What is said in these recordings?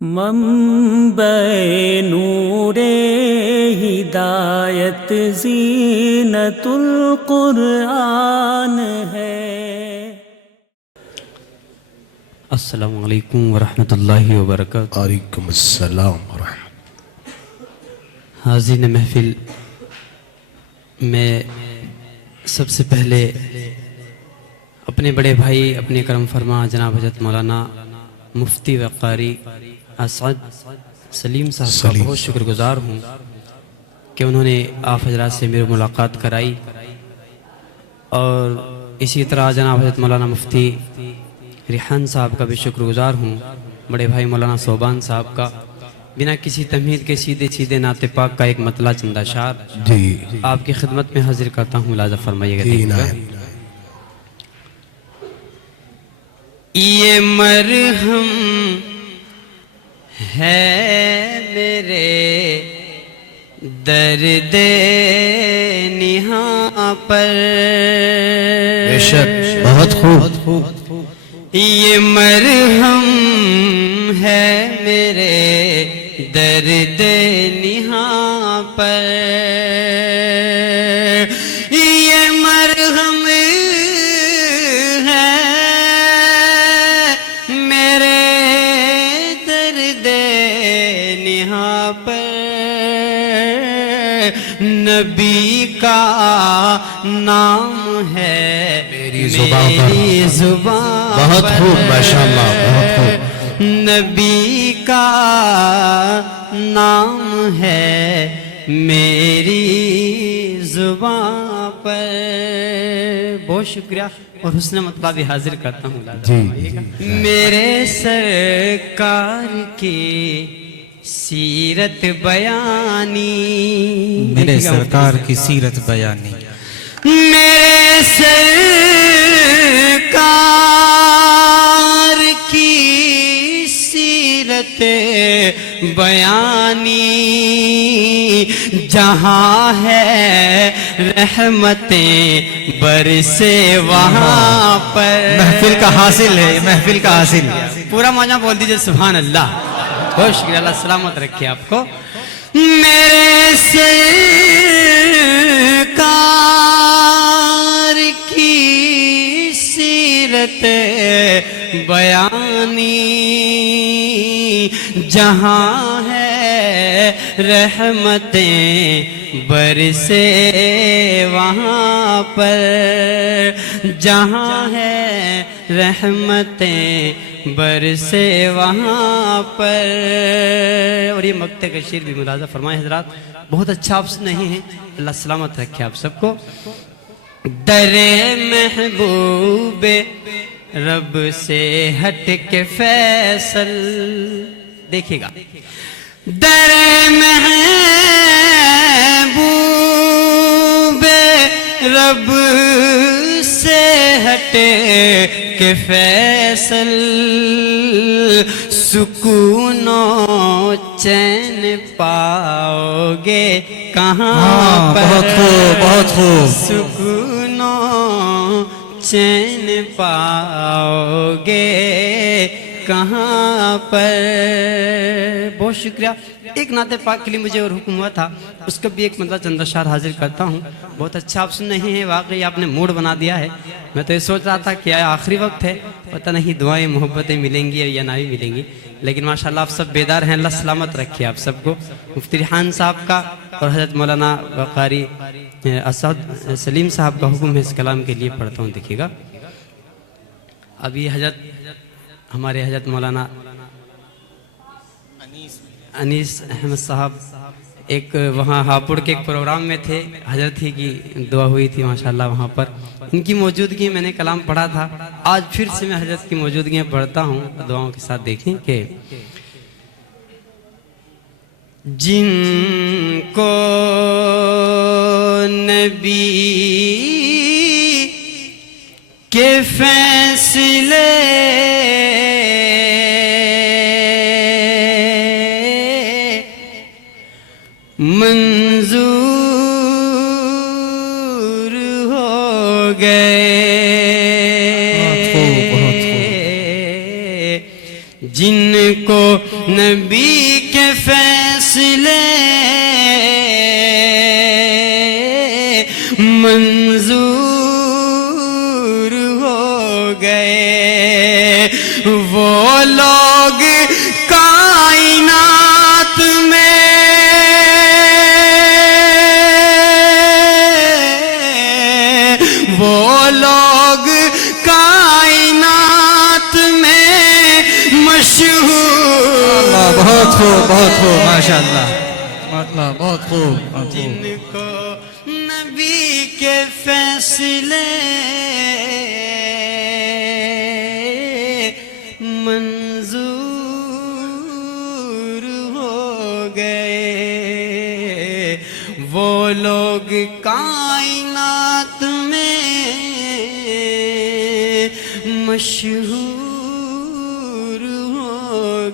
منبع نور ہدایت زینت القرآن ہے۔ السلام علیکم ورحمۃ اللہ وبرکاتہ۔ وعلیکم السلام ورحمۃ حاضرین محفل، میں سب سے پہلے اپنے بڑے بھائی اپنے کرم فرما جناب حضرت مولانا مفتی و قاری اسعد سلیم صاحب کا بہت شکر گزار ہوں کہ انہوں نے آپ حضرات سے میری ملاقات کرائی، اور اسی طرح جناب حضرت مولانا مفتی ریحان صاحب کا بھی شکر گزار ہوں، بڑے بھائی مولانا صوبان صاحب کا، بنا کسی تمہید کے سیدھے سیدھے نعت پاک کا ایک مطلع چند اشعار آپ کی خدمت میں حاضر کرتا ہوں، ملاحظہ فرمائیے گا۔ یہ مرہم ہے میرے درد نہاں پر، بے شک، بہت خوب۔ یہ مرہم ہے میرے درد نہاں پر، یہ مرہم ہے میرے درد نہاں پر، نبی کا نام ہے میری زبان، بہت خوب، ماشاءاللہ، بہت خوب۔ نبی کا نام ہے میری زبان پر۔ بہت شکریہ، اور حسن مطلع بھی حاضر کرتا ہوں۔ میرے سرکار کی سیرت بیانی، میرے سرکار کی سیرت بیانی، میرے سرکار کی سیرت بیانی، جہاں ہے رحمتیں برسے وہاں پر۔ محفل کا حاصل ہے، محفل کا حاصل۔ پورا معنی بول دیجئے سبحان اللہ۔ بہت شکریہ، اللہ سلامت رکھے آپ کو۔ میرے سرکار کی سیرت بیانی، جہاں ہے رحمتیں برسے وہاں پر، جہاں ہے رحمتیں برسے وہاں پر۔ اور یہ مقطع کا شعر بھی ملاحظہ فرمائے حضرات، بہت اچھا آپ سے نہیں ہے، اللہ سلامت رکھے آپ سب کو۔ در محبوب رب سے ہٹ کے فیصل، دیکھیے گا، در محبوب رب سے ہٹ کے فیصل، سکون و چین پاؤ گے کہاں پر، بہت خوب، بہت خوب۔ سکون و چین پاؤ گے کہاں پر۔ بہت شکریہ۔ ایک نعت پاک کے لیے مجھے اور حکم ہوا تھا، اس کا بھی ایک مطلع چند اشعار حاضر کرتا ہوں۔ بہت اچھا آپ سن رہے ہیں، واقعی آپ نے موڈ بنا دیا ہے۔ میں تو یہ سوچ رہا تھا کہ آخری وقت ہے، پتہ نہیں دعائیں محبتیں ملیں گی یا نہ بھی ملیں گی، لیکن ماشاءاللہ آپ سب بیدار ہیں، اللہ سلامت رکھے آپ سب کو۔ مفتی ریحان صاحب کا اور حضرت مولانا قاری اسعد سلیم صاحب کا حکم ہے، اس کلام کے لیے پڑھتا ہوں، دیکھیے گا۔ ابھی حضرت ہمارے حضرت مولانا انیس احمد صاحب ایک وہاں ہاپوڑ کے ایک پروگرام میں تھے، حضرت ہی کی دعا ہوئی تھی ماشاءاللہ وہاں پر، ان کی موجودگی میں نے کلام پڑھا تھا۔ آج پھر سے میں حضرت کی موجودگی میں پڑھتا ہوں، دعاؤں کے ساتھ دیکھیں کہ جن کو نبی کے فیصلے منظور ہو گئے، جن کو نبی کے فیصلے منظور ہو گئے، وہ لوگ کائنات میں وہ لوگ کائنات میں مشہور، بہت خوب بہت خوب ماشاءاللہ مطلب بہت خوب جن کو نبی کے فیصلے منظور ہو گئے، وہ لوگ کائنات میں مشہور ہو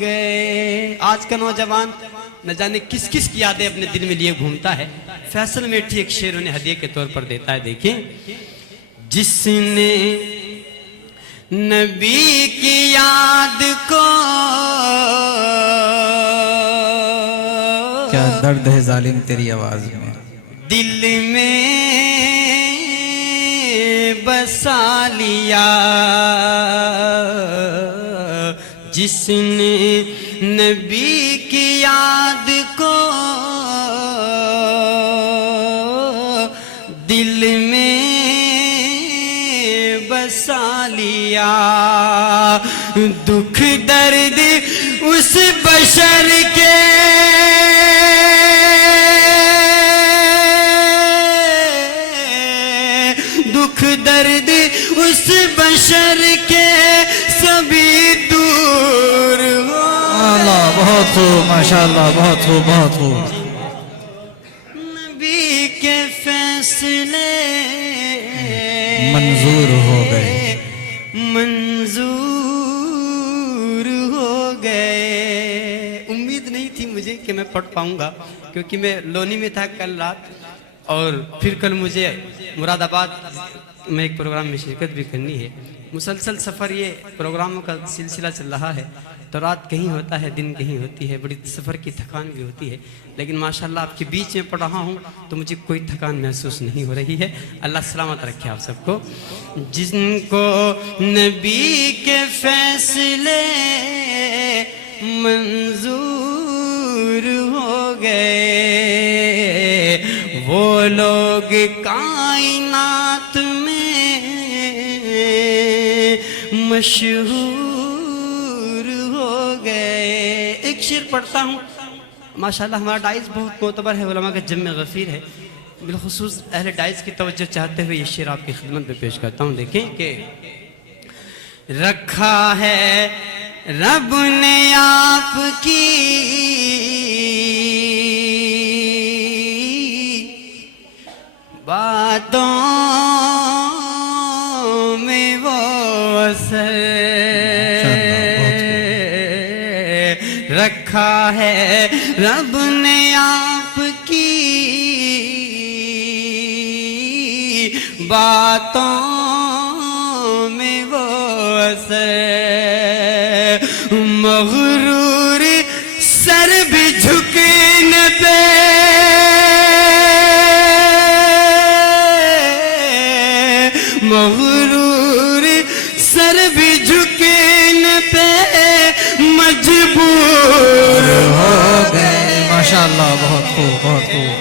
گئے۔ آج کا نوجوان نہ جانے کس کس کی یادیں اپنے دل میں لیے گھومتا ہے۔ فیصل میٹھی ایک شعر انہیں ہدیے کے طور پر دیتا ہے، دیکھیں، جس نے نبی کی یاد کو کیا درد ہے ظالم تیری آواز میں، دل میں بسا لیا، جس نے نبی کی یاد کو دل میں بسا لیا، دکھ درد اس بشر کے دکھ درد اس بشر کے سبھی دور ہو، اللہ بہت خوب ماشاءاللہ بہت خوب بہت خوب، نبی کے فیصلے منظور ہو گئے، منظور ہو گئے۔ امید نہیں تھی مجھے کہ میں پڑھ پاؤں گا، کیونکہ میں لونی میں تھا کل رات، اور پھر کل مجھے مراد آباد میں ایک پروگرام میں شرکت بھی کرنی ہے۔ مسلسل سفر، یہ پروگراموں کا سلسلہ چل رہا ہے، تو رات کہیں ہوتا ہے، دن کہیں ہوتی ہے، بڑی سفر کی تھکان بھی ہوتی ہے، لیکن ماشاءاللہ آپ کے بیچ میں پڑھ رہا ہوں تو مجھے کوئی تھکان محسوس نہیں ہو رہی ہے۔ اللہ سلامت رکھے آپ سب کو۔ جن کو نبی کے فیصلے منظور ہو گئے، وہ لوگ کائنات میں مشہور ہو گئے۔ ایک شعر پڑھتا ہوں، ماشاءاللہ ہمارا ڈائز بہت معتبر ہے، علماء کا جمع غفیر ہے، بالخصوص اہل ڈائز کی توجہ چاہتے ہوئے یہ شعر آپ کی خدمت میں پیش کرتا ہوں۔ دیکھیں کہ رکھا ہے رب نے آپ کی باتوں میں وہ اثر، رکھا ہے رب نے آپ کی باتوں میں وہ اثر، مغرور سر بھی جھکنے پہ مغرور سر بھی جھکنے پہ مجبور ہو گئے، ماشاءاللہ بہت خوب بہت خوب،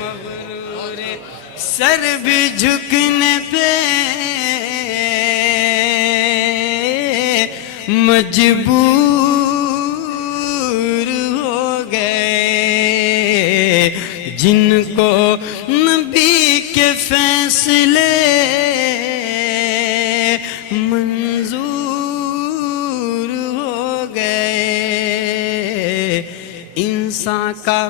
مغرور سر بھی جھکنے پہ مجبور ہو گئے، جن کو نبی کے فیصلے منظور ہو گئے۔ انسان کا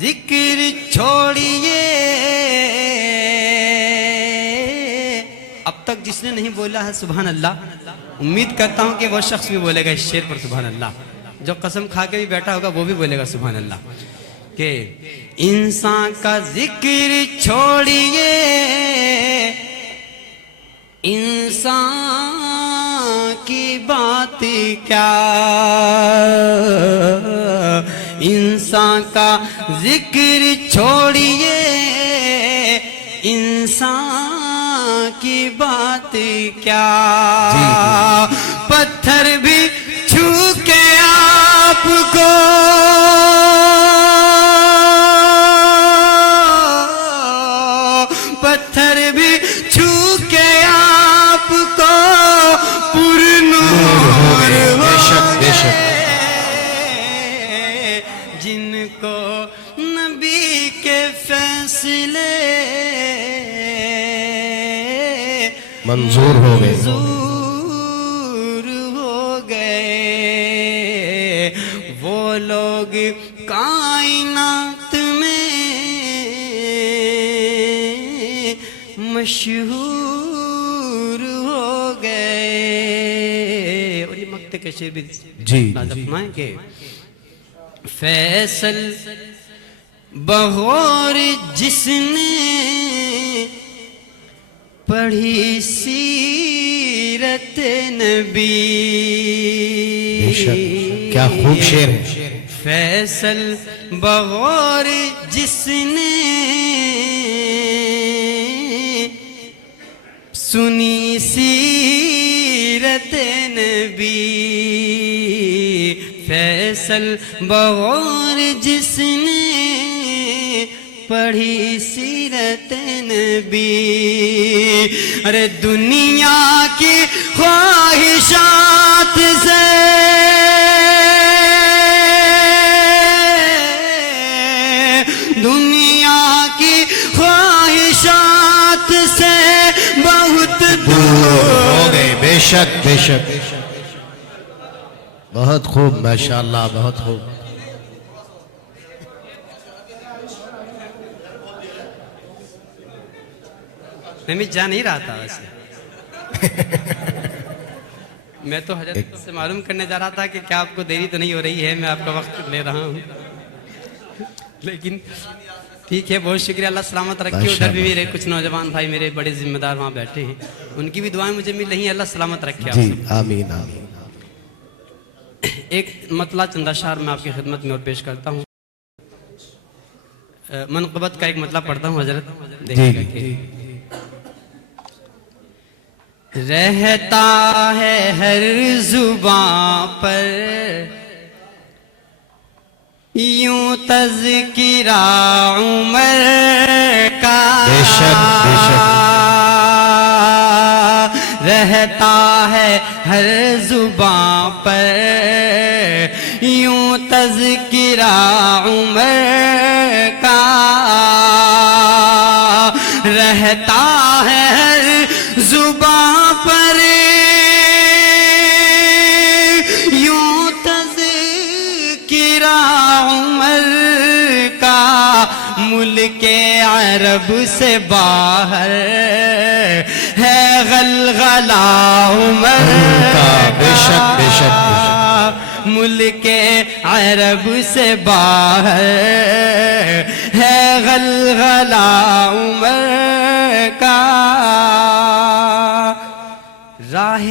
ذکر چھوڑیے، اب تک جس نے نہیں بولا ہے سبحان اللہ، امید کرتا ہوں کہ وہ شخص بھی بولے گا اس شعر پر سبحان اللہ، جو قسم کھا کے بھی بیٹھا ہوگا وہ بھی بولے گا سبحان اللہ، کہ انسان کا ذکر چھوڑیے، انسان کی بات کیا، انسان کا ذکر چھوڑیے، انسان کی بات کیا، پتھر بھی چھو کے آپ کو پتھر بھی چھو کے آپ کو پرنور ہو گئے، جن کو نبی کے فیصلے منظور ہو گئے، منظور ہو گئے، وہ لوگ کائنات میں مشہور ہو گئے۔ اور یہ مقطع کے شعر بھی فرمائیں کہ فیصل بغور جس نے پڑھی سیرت نبی، کیا خوب شعر ہے، فیصل بغور جس نے سنی سیرت نبی، فیصل بغور جس نے پڑھی سیرت نبی، ارے دنیا کی خواہشات سے دنیا کی خواہشات سے بہت دور ہو گئے، بے شک بے شک، بہت خوب ماشاءاللہ، بہت خوب۔ میں جا نہیں رہا تھا ویسے، میں تو حضرت سے معلوم کرنے جا رہا تھا کہ کیا آپ کو دیری تو نہیں ہو رہی ہے، میں آپ کا وقت لے رہا ہوں، لیکن ٹھیک ہے، بہت شکریہ، اللہ سلامت رکھے۔ ادھر بھی میرے کچھ نوجوان بھائی میرے بڑے ذمہ دار وہاں بیٹھے ہیں، ان کی بھی دعائیں مجھے مل رہی ہیں، اللہ سلامت رکھے آپ جی سب۔ آمین آمین۔ ایک مطلع چند اشعار میں آپ کی خدمت میں اور پیش کرتا ہوں، منقبت کا ایک مطلع پڑھتا ہوں حضرت، دیکھیں گا کہ رہتا ہے ہر زبان پر یوں تذکرہ عمر کا، بے شک بے شک، رہتا ہے ہر زبان پر یوں تذکرہ عمر کا، رہتا ہے ہر زبان پر یوں تذکرہ عمر کا، ملک عرب سے باہر ہے غلغلہ عمر کا، بے شک بے شک، ملک عرب سے باہر ہے غلغلہ عمر کا، راہ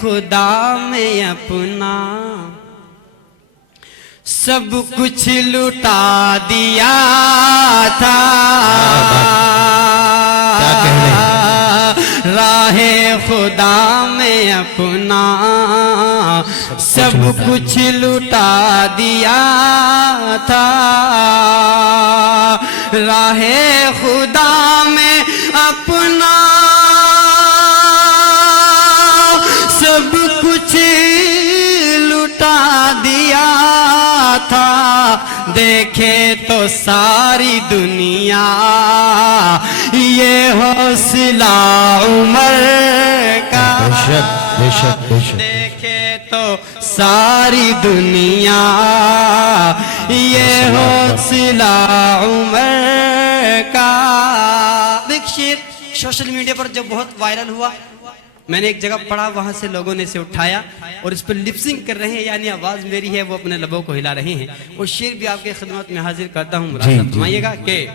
خدا میں اپنا سب کچھ لٹا دیا تھا، راہ خدا میں اپنا سب کچھ لٹا دیا تھا، راہ خدا میں اپنا سب کچھ لٹا دیا تھا، دیکھے تو ساری دنیا یہ حوصلہ عمر کا، بے شک بے شک، دیکھے تو ساری دنیا یہ حوصلہ عمر کا۔ ایک شعر سوشل میڈیا پر جب بہت وائرل ہوا، میں نے ایک جگہ پڑھا، وہاں سے لوگوں نے اسے اٹھایا اور اس پر لپسنگ کر رہے ہیں، یعنی آواز میری ہے وہ اپنے لبوں کو ہلا رہے ہیں، اور شعر بھی آپ کے خدمت میں حاضر کرتا ہوں، ملاحظہ فرمائیے گا کہ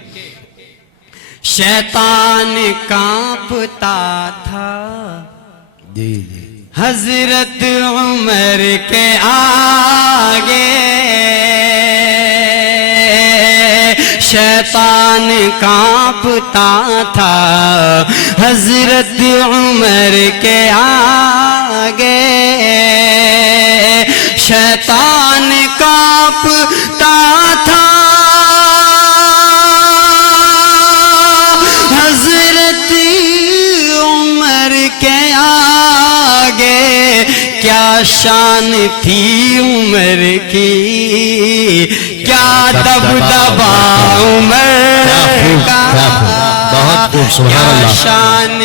شیطان کانپتا تھا جی جی، حضرت عمر کے آگے شیطان کانپتا تھا، حضرت عمر کے آگے شیطان کانپتا تھا، حضرت عمر کے آگے کیا شان تھی عمر کی، کیا دبدبا عمر کا، کیا شان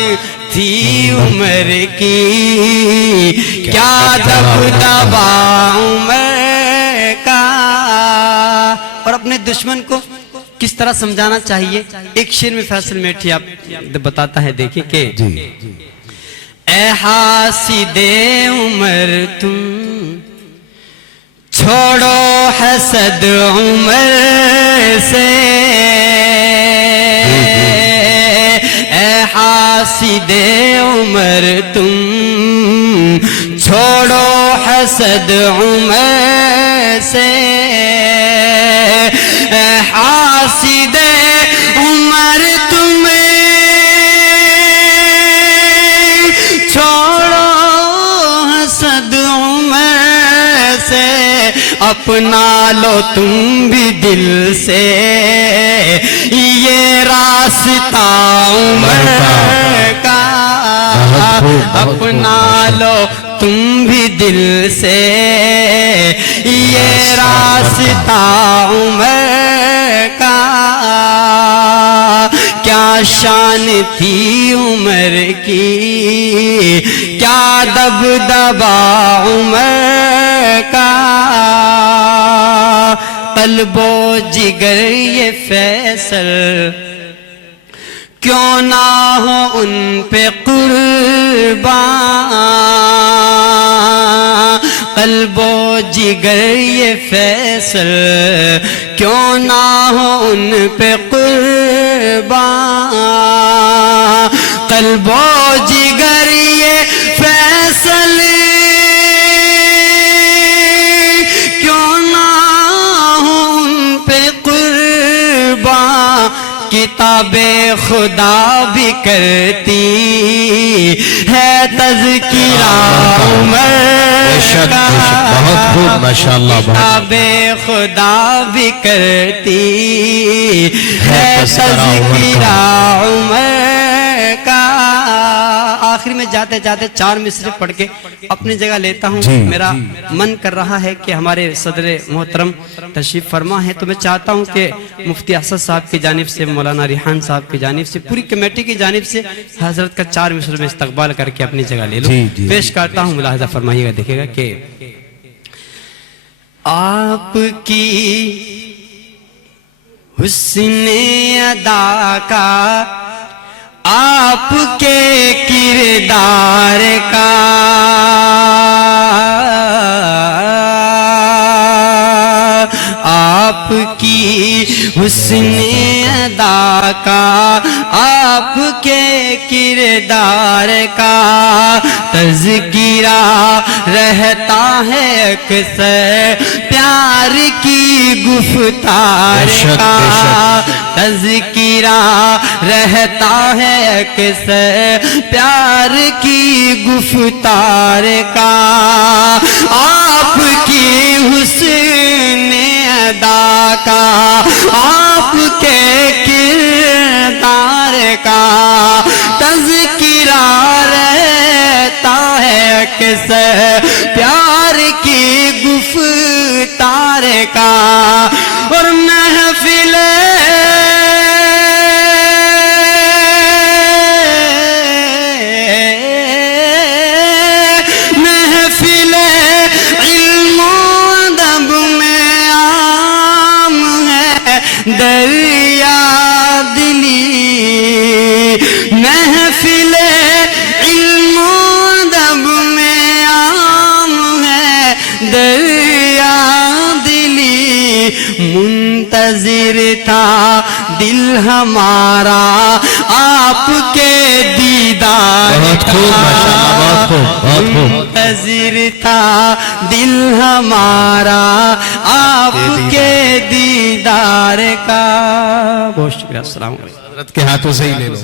تھی عمر کی، کیا دبدبا عمر کا۔ اور اپنے دشمن کو کس طرح سمجھانا چاہیے، ایک شعر میں فیصل میٹھی آپ بتاتا ہے، دیکھیں کہ اے حاسد عمر تم چھوڑو حسد عمر سے، اے حاسد عمر تم چھوڑو حسد عمر سے، اے حاسد عمر تم چھوڑو حسد عمر سے، اپنا لو تم بھی دل سے یہ راستہ عمر کا، اپنا لو تم بھی دل سے یہ راستہ عمر کا، کیا شان تھی عمر کی، کیا دبدبا عمر کا، قلب و جگر یہ فیصل کیوں نہ ہو ان پہ قربان، قلب و جگر یہ فیصل کیوں نہ ہو ان پہ قربان، قلب و جگر یہ فیصل کیوں نہ ہو ان پہ قربان، کتاب خدا بھی کرتی ہے تذکرہ عمر کا، کتاب خدا بھی کرتی ہے تذکرہ عمر کا۔ آخر میں جاتے جاتے 4 مصرع پڑھ کے اپنی جگہ لیتا ہوں، میرا من کر رہا ہے کہ ہمارے صدر محترم تشریف فرما ہے، تو میں چاہتا ہوں کہ مفتی اسد صاحب کی جانب سے، مولانا ریحان صاحب کی جانب سے، پوری کمیٹی کی جانب سے حضرت کا 4 مصرع میں استقبال کر کے اپنی جگہ لے لوں۔ پیش کرتا ہوں، ملاحظہ فرمائیے گا، دیکھے گا کہ آپ کی حسن ادا کا، آپ کے کردار کا، آپ کی حسن ادا کا، آپ کے کردار کا تذکرہ رہتا ہے اکثر، پیار کی گفتار کا تذکرہ رہتا ہے اکثر، پیار کی گفتار کا، آپ کی حسن ادا کا، آپ کے کردار کا تذکرہ رہتا ہے اکثر، پیار کی گفتار کا، اور محفل دریا دلی، محفل علم و ادب میں عام ہے دریا دلی، منتظر تھا دل ہمارا آپ کے دیدار بہت خوب ماشاءاللہ بہت خوب بہت خوب منتظر تھا دل ہمارا آپ کے دیدار کا. بہت شکریہ. السلام علیکم. حضرت کے ہاتھوں سے ہی لے لو